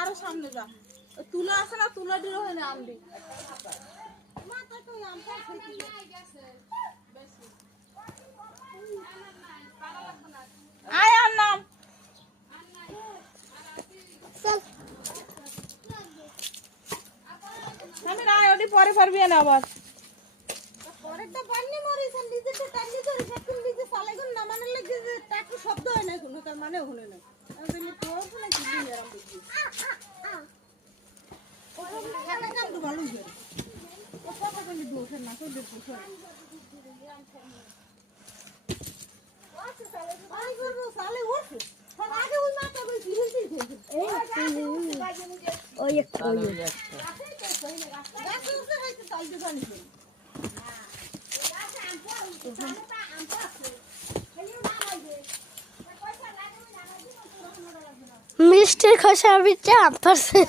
আরো সামনে যা তুলা আছে না তুলা দিলে হয় না আমদি আয় আর নাম আমি না ওটি পরে পারবি না আবার পরেরটা পারনি মরিস নিজে তো টানি ধরে সবকিছু নিজে সালাইগুন না মানে লাগে যে টাকু শব্দ হয় না কোনো তার মানে হলো না আমি তোর না কি দিই আরাম দিই ওরা কাম তো ভালো করে ও কথা বলি দোষ না তো দোষ আই গো সালে ওঠ আগে ওই মাথা কই ফিরতি ওই একটা মিষ্টির খোসা বিচে আম পারছে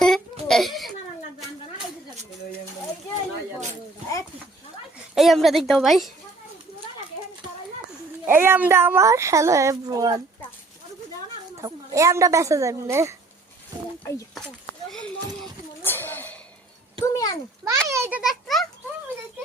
এই আমটা দেখ দাও ভাই এই আমটা আমার হ্যালো এভরিওয়ান এই আমটা বেঁচে যাবে না তুমি আনো ভাই এইটা দেখতে তুমি দেখতে